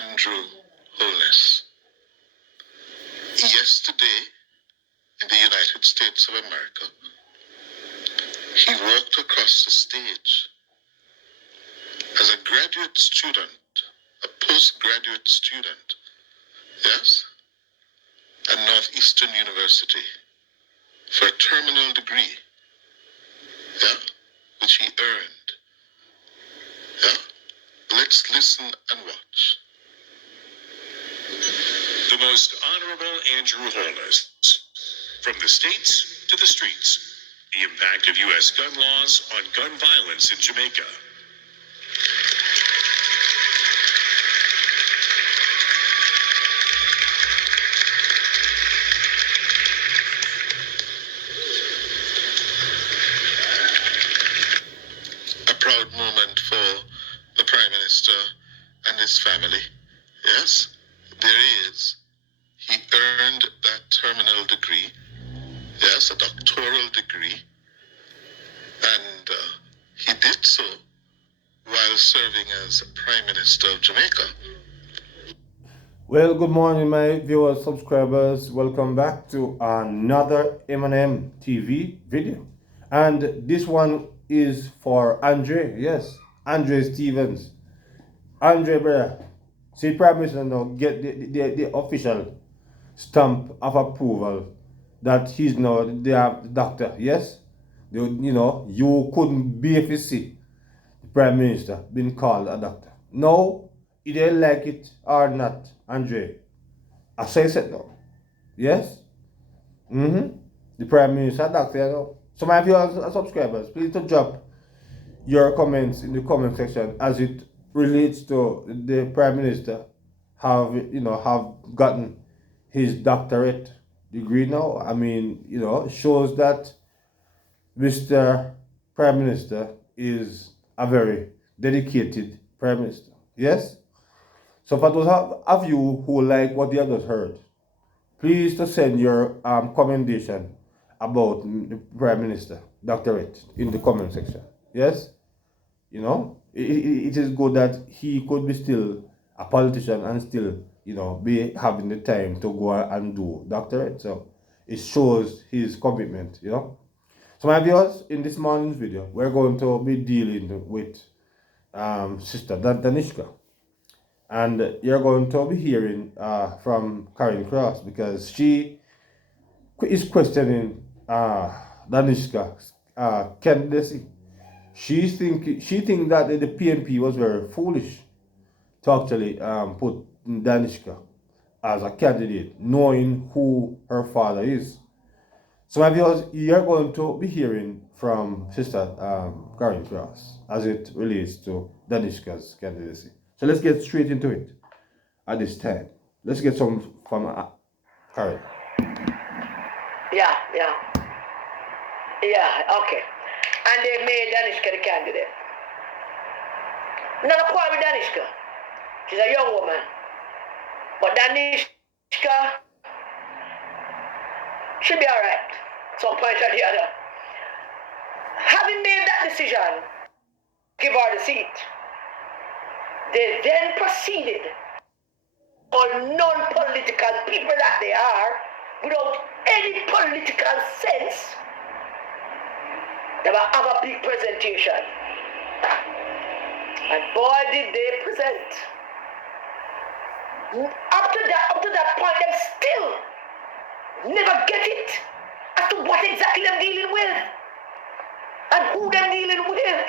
Andrew Holness. Yesterday, in the United States of America, he walked across the stage as a graduate student, a postgraduate student, yes, at Northeastern University for a terminal degree, yeah, which he earned. Yeah, let's listen and watch. The Most Honorable Andrew Holness. From the states to the streets, the impact of U.S. gun laws on gun violence in Jamaica. A proud moment for the Prime Minister and his family. Yes, there he is. He earned that terminal degree. Yes, a doctoral degree. And he did so while serving as Prime Minister of Jamaica. Well, good morning, my viewers, subscribers. Welcome back to another M&M TV video. And this one is for Andre. Yes, Andre Stevens. Andre, brother. See, Prime Minister now get the official stamp of approval that he's now the doctor. Yes? You couldn't BFC, the Prime Minister, been called a doctor. No, you didn't like it or not, Andre. I say it now. Yes? The Prime Minister, doctor, you know. So my viewers and subscribers, please to drop your comments in the comment section as it relates to the Prime Minister have gotten his doctorate degree now. I mean, shows that Mr. Prime Minister is a very dedicated Prime Minister. Yes? So for those of you who like what you have just heard, please to send your commendation about the Prime Minister doctorate in the comment section. Yes? It is good that he could be still a politician and still, be having the time to go and do doctorate. So it shows his commitment. So my viewers, in this morning's video, we're going to be dealing with Sister Danieshka. And you're going to be hearing from Karen Cross because she is questioning Danieshka's candidacy. She think that the PNP was very foolish to actually put Danieshka as a candidate, knowing who her father is. So my viewers, you're going to be hearing from Sister Karen Cross as it relates to Danieshka's candidacy. So let's get straight into it at this time. Let's get some from Karen. Yeah, okay. And they made Danieshka the candidate. Not a quarrel with Danieshka. She's a young woman. But Danieshka should be alright. Some point or the other. Having made that decision, give her the seat. They then proceeded, all non-political people that they are, without any political sense, they will have a big presentation. And boy, did they present. Up to that point, they still never get it as to what exactly they're dealing with and who they're dealing with.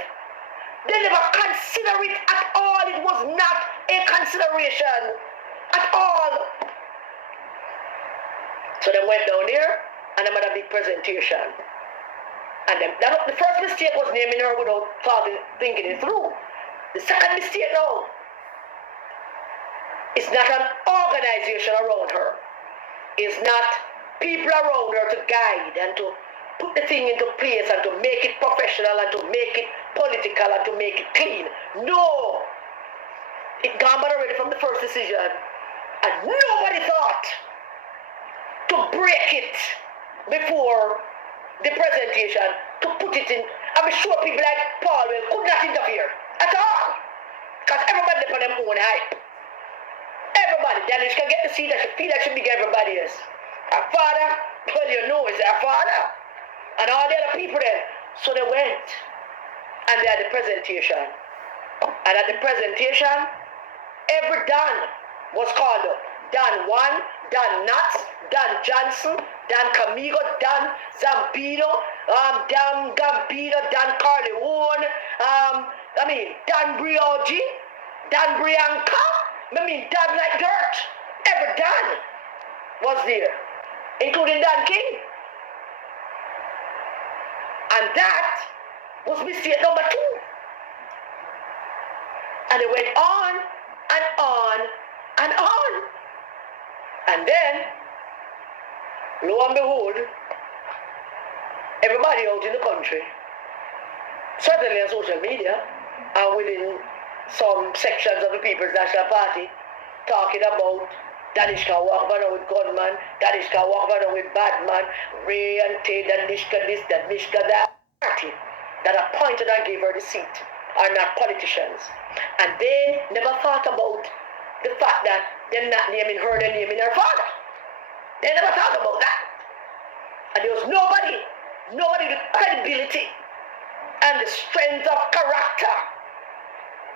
They never consider it at all. It was not a consideration at all. So they went down there and they made a big presentation. And the first mistake was naming her without thinking it through. The second mistake now is not an organization around her. It's not people around her to guide and to put the thing into place and to make it professional and to make it political and to make it clean. No! It gone bad already from the first decision. And nobody thought to break it before the presentation, to put it in. I'm sure people like Paul could not interfere at all. Because everybody put their own hype. everybody. Danieshka get to see that she feel like she big everybody is. Her father, well, you know, is her father. And all the other people there. So they went. And they had the presentation. And at the presentation, every Dan was called up. Dan Juan, Dan Nuts, Dan Johnson, Dan Camigo, Dan Zambino, Dan Gambino, Dan Carleone, Dan Briogi, Dan Brianca, Dan like dirt. Every Dan was there, including Dan King. And that was mistake number 2. And it went on and on and on. And then, lo and behold, everybody out in the country, certainly on social media, and within some sections of the People's National Party, talking about Danieshka walking around with gunman, Danieshka walking around with bad man, Ray and Tay, Danieshka this, Danieshka that. Party that appointed and gave her the seat are not politicians. And they never thought about the fact that they're not naming her, they're naming her father. They never thought about that. And there was nobody with credibility and the strength of character.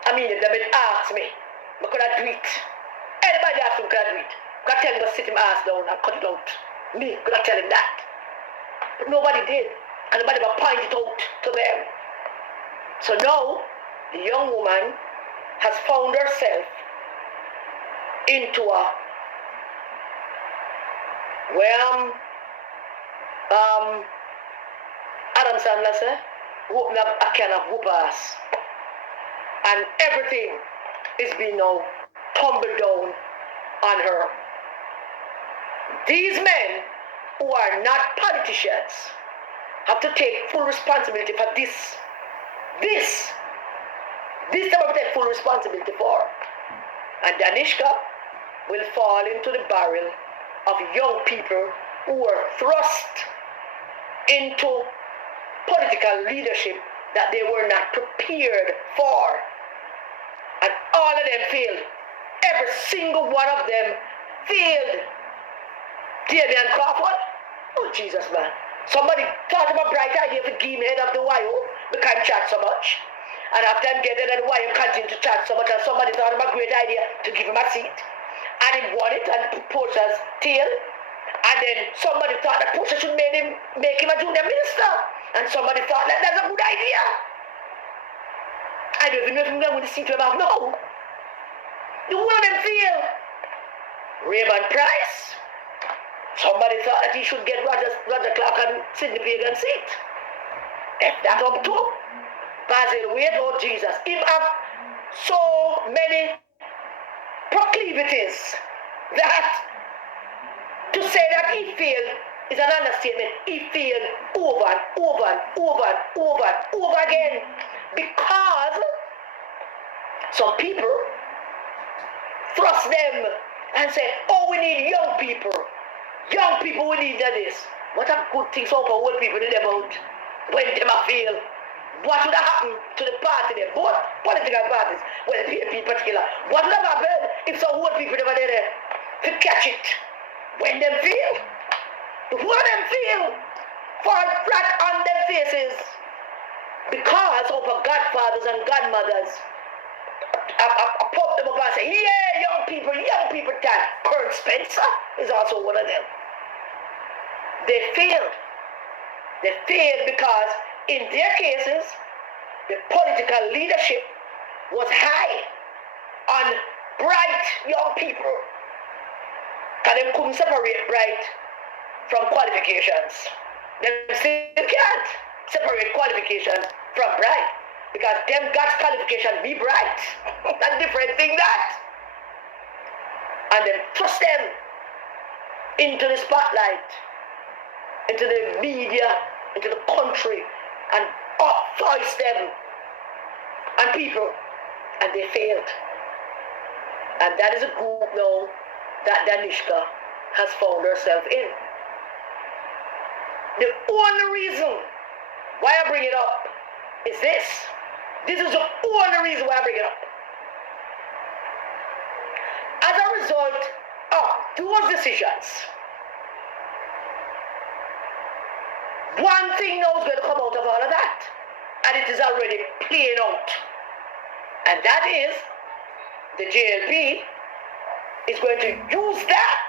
I mean, if they been asked me, I could I do it? Anybody asked me, could I do it? Could I tell him to sit him ass down and cut it out? Me, could I tell him that? But nobody did. And nobody ever pointed out to them. So now, the young woman has found herself into a where Adam Sandler said, whooping up a can of whoop ass. And everything is being now tumbled down on her. These men who are not politicians have to take full responsibility for this. This they have to take full responsibility for. And Danieshka will fall into the barrel of young people who were thrust into political leadership that they were not prepared for. And all of them failed. Every single one of them failed. Damian Crawford? Oh, Jesus, man. Somebody thought of a bright idea for give him head of the YO because he chat so much. And after him getting the YO continue to chat so much, and somebody thought of a great idea to give him a seat. And he won it and Portia's tail. And then somebody thought that Portia should make him a junior minister. And somebody thought that that's a good idea. I don't even know if I'm going to see to him out now. The one of them failed. Raymond Price. Somebody thought that he should get Roger Clark and Sidney Pagan seat. If that up to Basil Wade, oh Jesus. Him have so many proclivities that to say that he failed is an understatement. He failed over and over and over and over and over again because some people thrust them and say, oh, we need young people. Young people, we need this. What a good thing so for old people did about when them a fail. What would have happened to the party there? Both political parties, well, the PNP in particular. What would have happened if some old people never did it to catch it? When them fail, the one of them fail, fall flat on their faces because of our godfathers and godmothers. I pop them up and say, yeah, young people time. Kurt Spencer is also one of them. They failed. They failed because in their cases, the political leadership was high on bright young people. Because they couldn't separate bright from qualifications. They still can't separate qualifications from bright. Because them God's qualification be bright. That's a different thing that. And then thrust them into the spotlight, into the media, into the country, and voice them and people. And they failed. And that is a group now that Danieshka has found herself in. The only reason why I bring it up is this. This is the only reason why I bring it up. As a result of those decisions, one thing now is going to come out of all of that, and it is already playing out, and that is the JLP is going to use that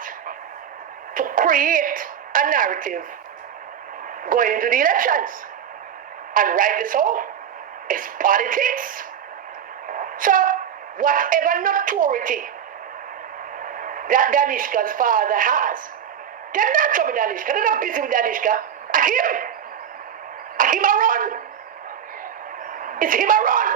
to create a narrative going into the elections, and rightly so. It's politics. So whatever notoriety that Danieshka's father has, they're not trouble Danieshka. They're not busy with Danieshka. Him a run. It's him a run.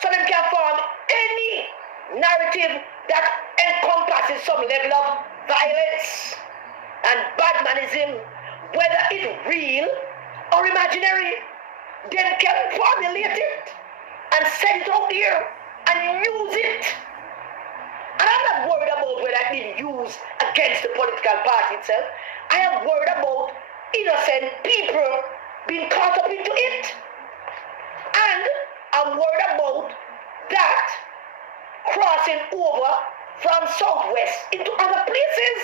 So they can form any narrative that encompasses some level of violence and badmanism, whether it's real or imaginary. They can formulate it and send it out here and use it. And I'm not worried about whether it's being used against the political party itself. I am worried about innocent people being caught up into it. And I'm worried about that crossing over from Southwest into other places.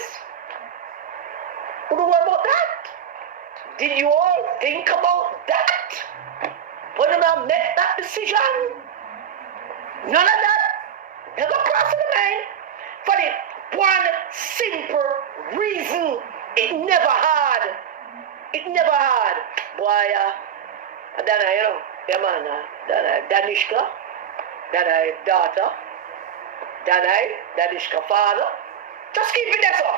What do you worry about that? Did you all think about that when you made that decision? None of that never crossed the mind. For the one simple reason, it never had. It never had. Boy, Dana, you know, yeah man, Danieshka, Dana daughter, Danieshka father. Just keep it there, sir.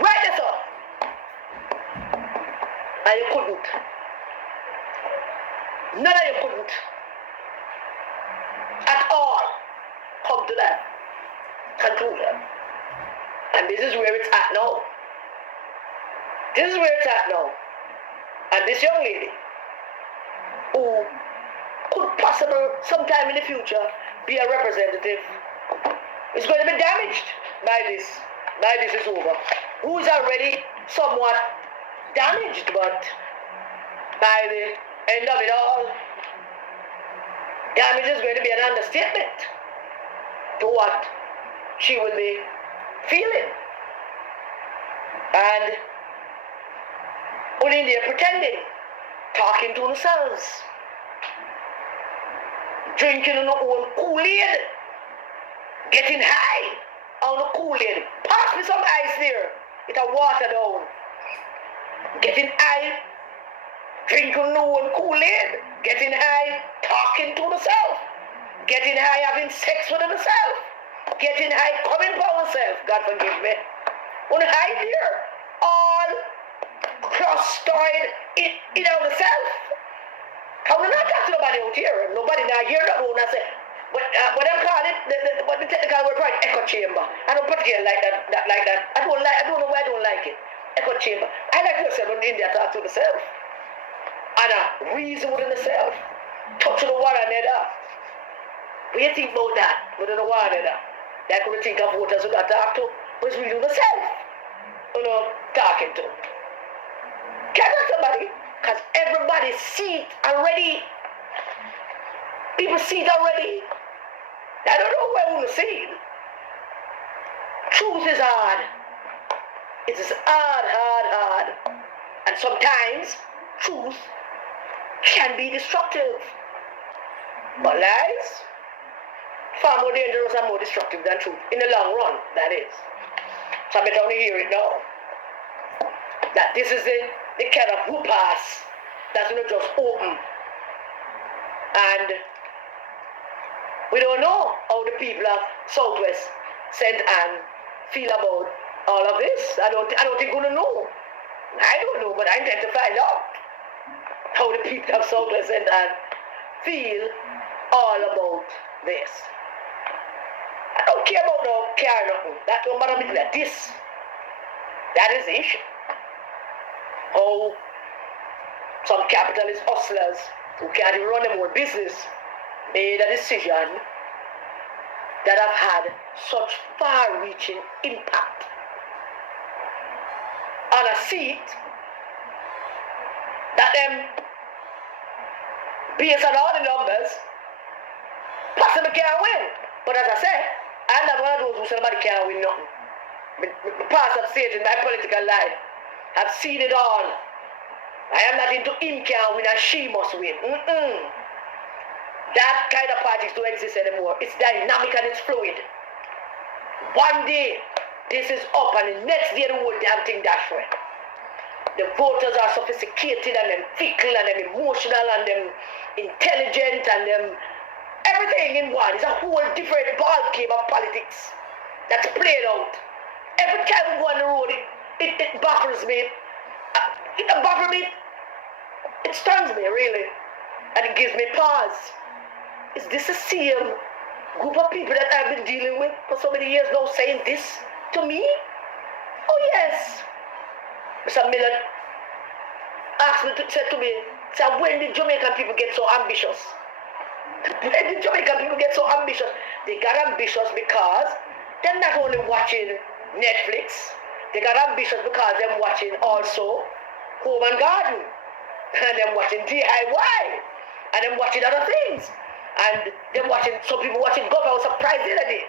Right there, sir. And you couldn't. None of you couldn't at all come to that conclusion. And this is where it's at now. This is where it's at now. And this young lady, who could possibly sometime in the future be a representative, is going to be damaged by this. By this is over. Who is already somewhat damaged, but by the end of it all, damage is going to be an understatement to what she will be feeling. And only they're pretending, talking to themselves, drinking on their own Kool-Aid, getting high on the Kool-Aid. Pass me some ice there. It'll water down. Getting high, drinking no one Kool-Aid, getting high, talking to themselves, getting high, having sex with themselves, getting high, coming by themselves. God forgive me. On high there, all cross-storied in our self. How do not talk to nobody out here? Nobody now hear that one and say, what I'm calling what the technical word for it, echo chamber. I don't put it like that. I don't know why I don't like it. Echo chamber. I like to say when India talk to themself. And reason within themselves. Touching the water another. What do you think about that? Within the water another. That could think of voters who got talked to, but it's really themselves. You know, talking to. Cannot somebody, because everybody see it already. People see it already. I don't know where we will see it. Truth is hard. It is hard. And sometimes truth can be destructive. But lies, far more dangerous and more destructive than truth. In the long run, that is. So I better only hear it now. That this is the kind of whoop-ass that's going to just open. And we don't know how the people of Southwest St. Anne feel about all of this. I don't think we're going to know. I don't know, but I intend to find out how the people of Southwest St. Anne feel all about this. I don't care about no care nothing. That don't matter me like this. That is the issue. How some capitalist hustlers who can't even run their own business made a decision that have had such far-reaching impact on a seat that them, based on all the numbers, possibly can't win. But as I said, I'm not one of those who somebody can't win nothing. The past of stage in my political life. I've seen it all. I am not into him can win and she must win. That kind of parties don't exist anymore. It's dynamic and it's fluid. One day, this is up and the next day the whole damn thing dash way. The voters are sophisticated and them fickle and them emotional and them intelligent and them everything in one. It's a whole different ball game of politics that's played out. Every time we go on the road, it baffles me. It baffles me. It stuns me, really. And it gives me pause. Is this the same group of people that I've been dealing with for so many years now saying this to me? Oh, yes. Mr. Miller said to me, when did Jamaican people get so ambitious? When did Jamaican people get so ambitious? They got ambitious because they're not only watching Netflix, they got ambitious because they're watching also Home and Garden, and they're watching DIY, and they're watching other things. And they're watching, some people watching golf. I was surprised the other day.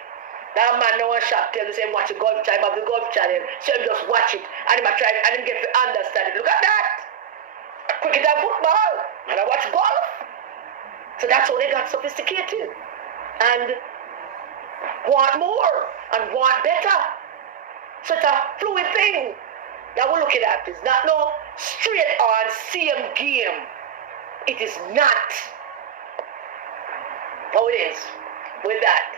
That man no one shop tell me say watch the golf time of the golf channel. So him just watch it and him try and him get to understand it. Look at that. Cricket and football. And I watch golf. So that's how they got sophisticated. And want more and want better. So it's a fluid thing that we're looking at. It's not no straight on same game. It is not. How it is with that.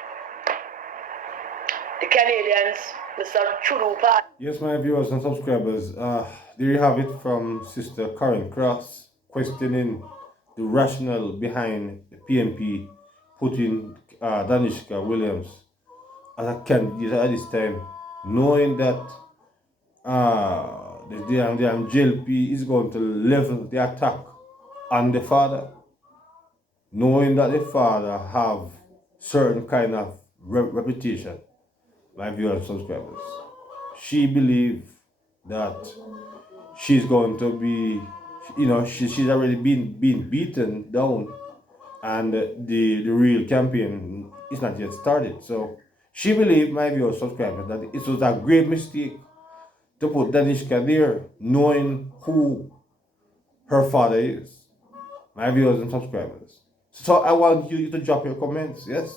The Canadians, Mr. Churupa. Yes, my viewers and subscribers, there you have it from Sister Karen Cross questioning the rationale behind the PNP putting Danieshka Williams as a candidate at this time, knowing that the JLP is going to level the attack on the father, knowing that the father have certain kind of reputation. My viewers and subscribers, she believes that she's going to be, she's already been beaten down, and the real campaign is not yet started. So she believes, my viewers and subscribers, that it was a great mistake to put Danieshka there, knowing who her father is. My viewers and subscribers. So I want you to drop your comments, yes,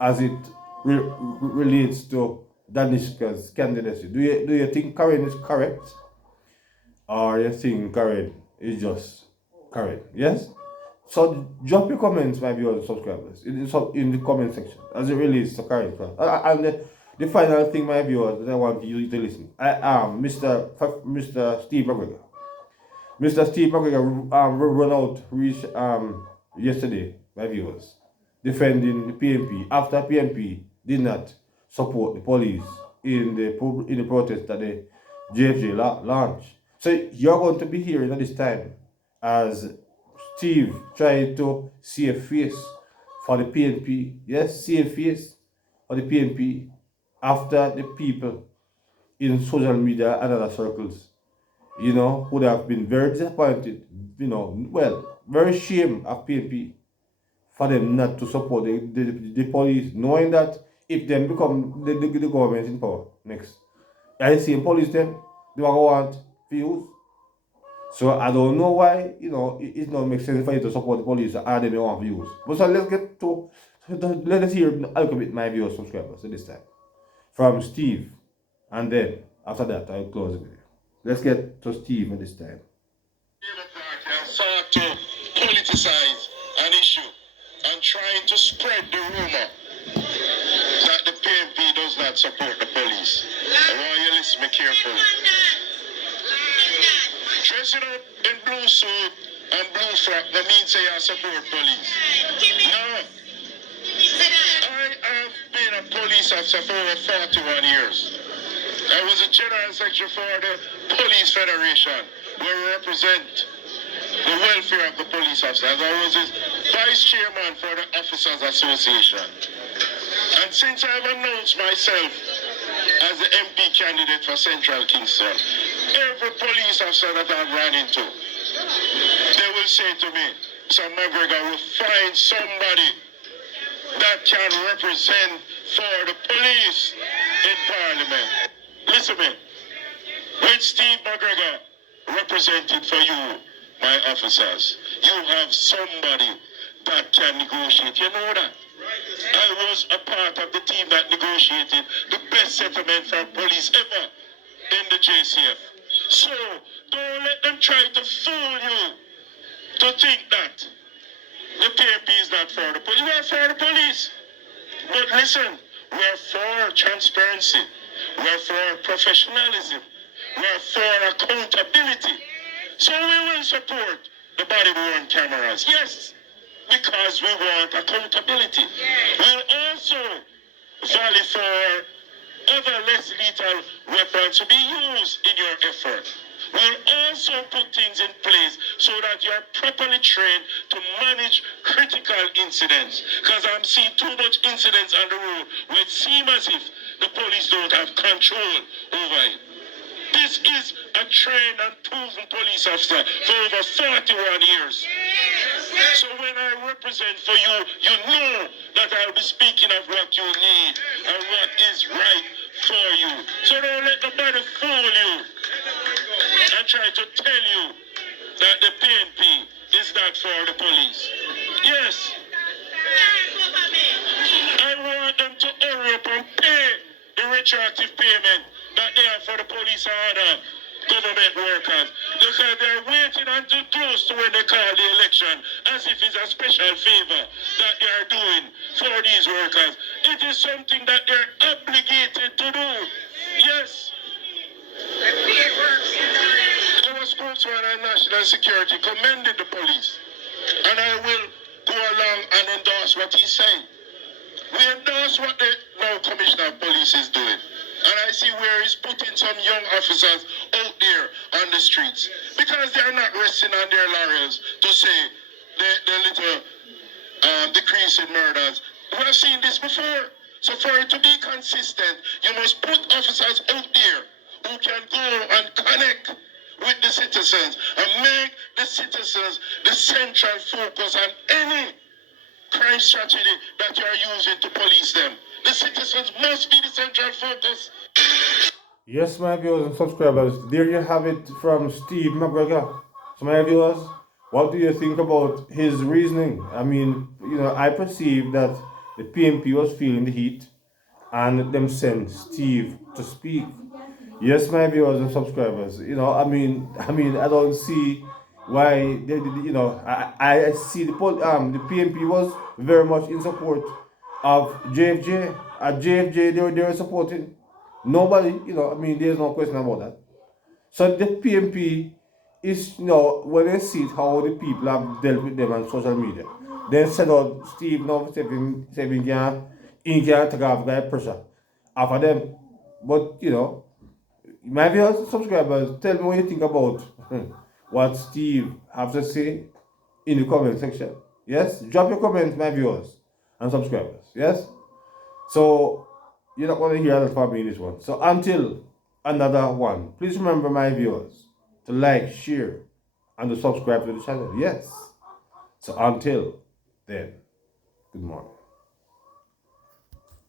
as it relates to Danieshka's candidacy. Do you think Karen is correct, or you think Karen is just Karen? Yes. So drop your comments, my viewers and subscribers, in the comment section as it relates to Karen. And the final thing, my viewers, that I want you to listen. I am Mr. Steve McGregor. Mr. Steve McGregor run out yesterday, my viewers, defending the PNP after PNP did not support the police in the protest that the JFJ launched. So you're going to be hearing at this time as Steve tried to see a face for the PNP. Yes, see a face for the PNP after the people in social media and other circles, would have been very disappointed, very ashamed of PNP for them not to support the police, knowing that if them become the government in power next, I see police them, they will want views. So I don't know why, it don't make sense for you to support the police and they don't want views. But so let us hear a little bit my viewers, subscribers this time. From Steve, and then after that I'll close the video. Let's get to Steve at this time. Sought to politicize an issue and trying to spread the rumor that the PNP does not support the police. I want you to listen me carefully. Dressing up in blue suit and blue frock, that means say I support police. No. I have been a police officer for over 41 years. I was a general secretary for the Police Federation, where we represent the welfare of the police officers. I was his vice chairman for the Officers Association. And since I've announced myself as the MP candidate for Central Kingston, every police officer that I've run into, they will say to me, Sir McGregor will find somebody that can represent for the police. in Parliament. Listen to me. When Steve McGregor represented for you, my officers, you have somebody that can negotiate. You know that? I was a part of the team that negotiated the best settlement for police ever in the JCF. So don't let them try to fool you to think that the PNP is not for the police. We are for the police. But listen, we are for transparency. We are for professionalism. We are for accountability. So we will support the body-worn cameras. Yes, because we want accountability. We'll also volley for other less lethal weapons to be used in your effort. We'll also put things in place so that you're properly trained to manage critical incidents. Because I'm seeing too much incidents on the road where it seems as if the police don't have control over it. This is a trained and proven police officer for over 41 years. So when I represent for you, you know that I'll be speaking of what you need and what is right for you. So don't let nobody fool you and try to tell you that the PNP is not for the police. Yes, I want them to hurry up and pay the retroactive payment that they have for the police and other government workers, because they're waiting until close to when they call the election as if it's a special favor that they are doing for these workers. It is something that they're obligated to do. Yes. Our spokesman on national security commended the police, and I will go along and endorse what he's saying. We endorse what the now Commissioner of Police is doing. And I see where he's putting some young officers out there on the streets. Because they are not resting on their laurels to say the little decrease in murders. We have seen this before. So for it to be consistent, you must put officers out there who can go and connect with the citizens and make the citizens the central focus on any crime strategy that you are using to police them. The citizens must be the central focus. Yes, my viewers and subscribers, there you have it from Steve McGregor. So, my viewers, what do you think about his reasoning? I mean, I perceive that the PNP was feeling the heat and them sent Steve to speak. Yes, my viewers and subscribers, I don't see why they did. I see the PNP was very much in support of JFJ. At JFJ, they were supporting nobody. There's no question about that. So the PNP is, when they see how the people have dealt with them on social media, they said, "Oh, Steve, now Stephen can't take off that pressure off of them." But my viewers, subscribers, tell me what you think about what Steve has to say in the comment section. Yes, drop your comments, my viewers and subscribers. Yes, so you're not going to hear that from me in this one. So until another one, please remember, my viewers, to like, share, and to subscribe to the channel. Yes. So until then, good morning.